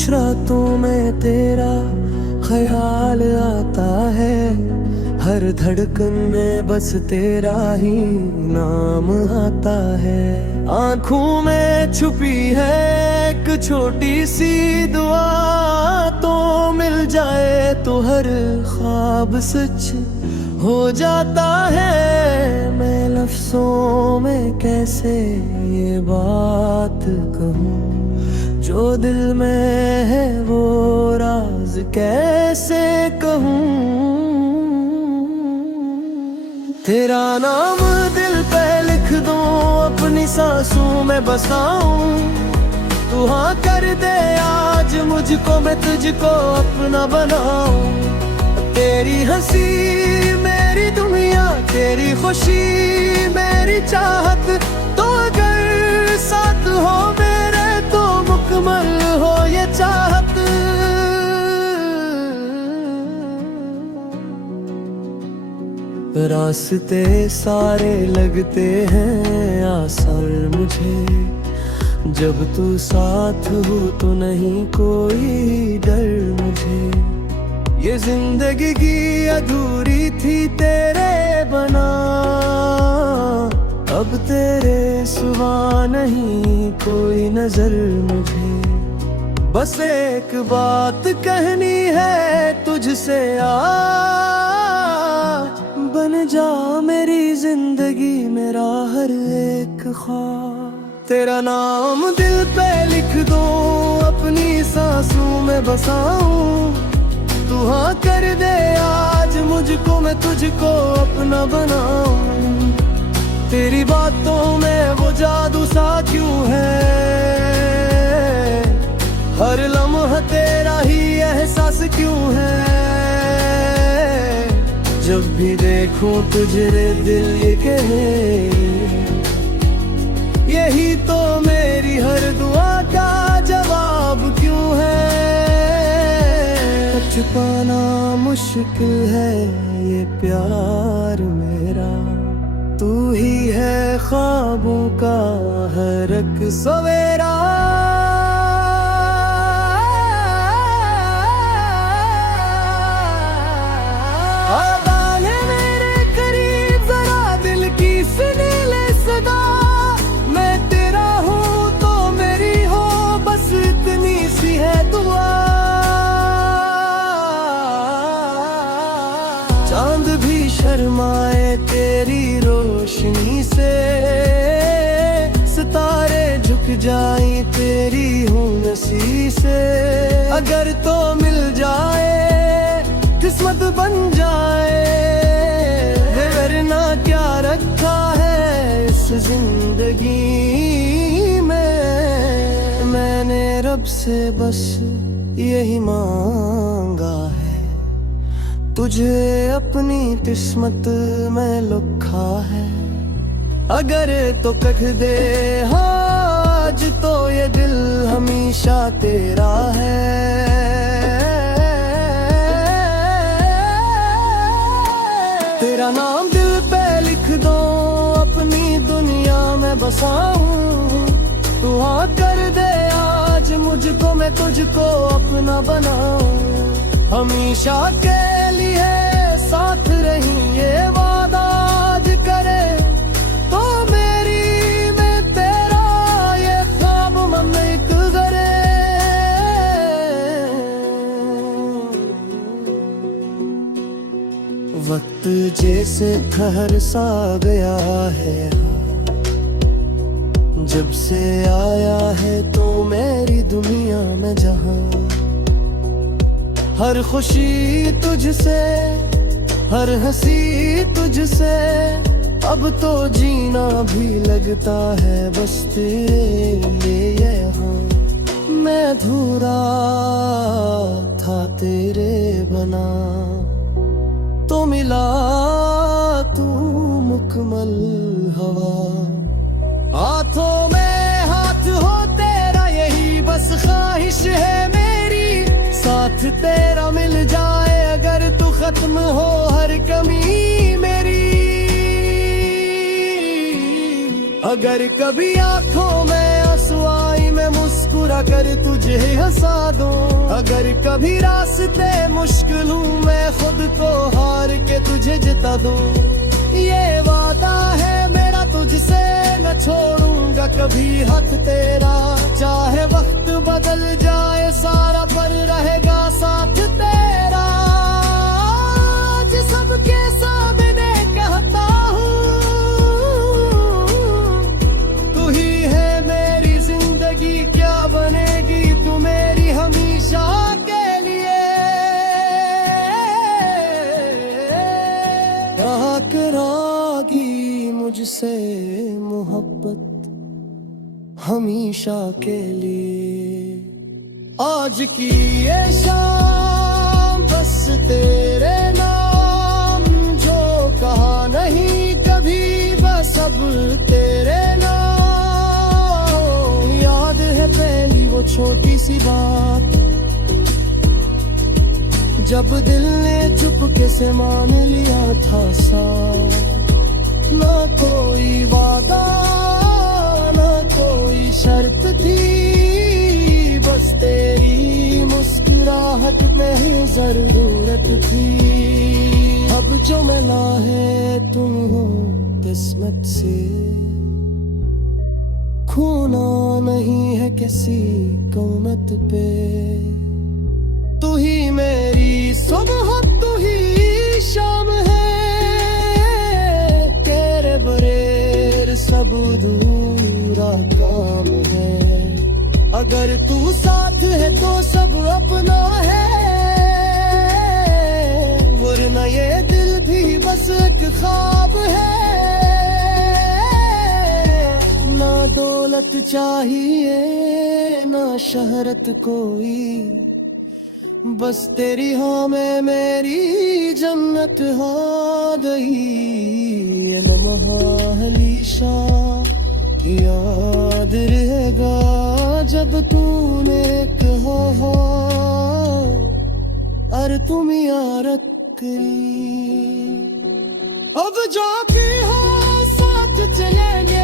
खामोश रातों में तेरा ख्याल आता है, हर धड़कन में बस तेरा ही नाम आता है। आंखों में छुपी है एक छोटी सी दुआ, तो मिल जाए तो हर ख्वाब सच हो जाता है। मैं लफ्ज़ों में कैसे ये बात कहूँ, जो दिल में है वो राज कैसे कहूँ। तेरा नाम दिल पे लिख दूं, अपनी सांसों में बसाऊं। तू हाँ कर दे आज मुझको, मैं तुझको अपना बनाऊं। तेरी हंसी मेरी दुनिया, तेरी खुशी मेरी चाहत, तो अगर साथ हो मेरे तो मुकम्मल हो ये चाहत। रास्ते सारे लगते हैं आसान मुझे, जब तू साथ हो तो नहीं कोई डर मुझे। ये जिंदगी की अधूरी थी तेरे बना, अब तेरे सिवा नहीं कोई नजर मुझे। बस एक बात कहनी है तुझसे आज, बन जा मेरी जिंदगी मेरा हर एक ख्वाब। तेरा नाम दिल पे लिख दो, अपनी सांसों में बसाऊं। तू हाँ कर दे आज मुझको, मैं तुझको अपना बनाऊं। तेरी बातों में वो जादू सा क्यों है, हर लम्हा तेरा ही एहसास क्यों है। जब भी देखूं तुझे दिल ये कहे, यही तो मेरी हर दुआ का जवाब क्यों है। छुपाना मुश्किल है ये प्यार मेरा, तू ही है ख्वाबों का हर एक सवेरा। चांद भी शर्माए तेरी रोशनी से, सितारे झुक जाएं तेरी हुनसी से। अगर तो मिल जाए किस्मत बन जाए, वरना क्या रखा है इस जिंदगी में। मैंने रब से बस यही मांगा है, तुझे अपनी किस्मत में लिखा है। अगर तो कह दे आज तो ये दिल हमेशा तेरा है। तेरा नाम दिल पे लिख दो, अपनी दुनिया में बसाऊं। तू हाँ कर दे आज मुझको, मैं तुझको अपना बनाऊं। हमेशा के लिए साथ रही ये वादा आज करे, तो मेरी में तेरा ये ख्वाब मन एक करे। वक्त जैसे ठहर सा गया है, जब से आया है तो मेरी दुनिया में जहां। हर खुशी तुझसे, हर हंसी तुझसे, अब तो जीना भी लगता है बस तेरे लिए यहाँ। मैं अधूरा था तेरे बना, तो मिला तू मुकम्मल हवा। हाथों में हाथ हो तेरा यही बस ख्वाहिश है मेरी, साथ तेरा मिल जाए अगर तू खत्म हो हर कमी मेरी। अगर कभी आंखों में आंसू आई मैं मुस्कुरा बुरा कर तुझे हंसा दूं। अगर कभी रास्ते मुश्किल हूँ मैं खुद को हार के तुझे जिता दूं। ये वादा है मेरा तुझसे, न छोड़ूंगा कभी हाथ तेरा। चाहे वक्त बदल जाए सारा, पर रहेगा साथ तेरा। आज सबके सामने कहता हूँ, तू ही है मेरी जिंदगी, क्या बनेगी तू मेरी हमेशा के लिए। करागी मुझसे मोहब्बत हमेशा के लिए। आज की ये शाम बस तेरे नाम, जो कहा नहीं कभी बस अब तेरे नाम। याद है पहली वो छोटी सी बात, जब दिल ने चुपके से मान लिया था साथ। ना कोई वादा ना कोई शर्त थी, बस तेरी मुस्कुराहट में जरूरत थी। अब जो मिला है तुम हो किस्मत से, खूना नहीं है किसी कीमत पे। तू ही मेरी सुबह तू ही शाम है, तेरे बगैर सब अधूरा काम है। अगर तू साथ है तो सब अपना है, वरना ये दिल भी बस एक ख्वाब है। ना दौलत चाहिए ना शहरत कोई, बस तेरी हाँ में मेरी जन्नत आ गई। ये लम्हा है लीशा याद रहेगा, जब तूने कहा अरे तुम यारत करी। अब जाके हो साथ चलेंगे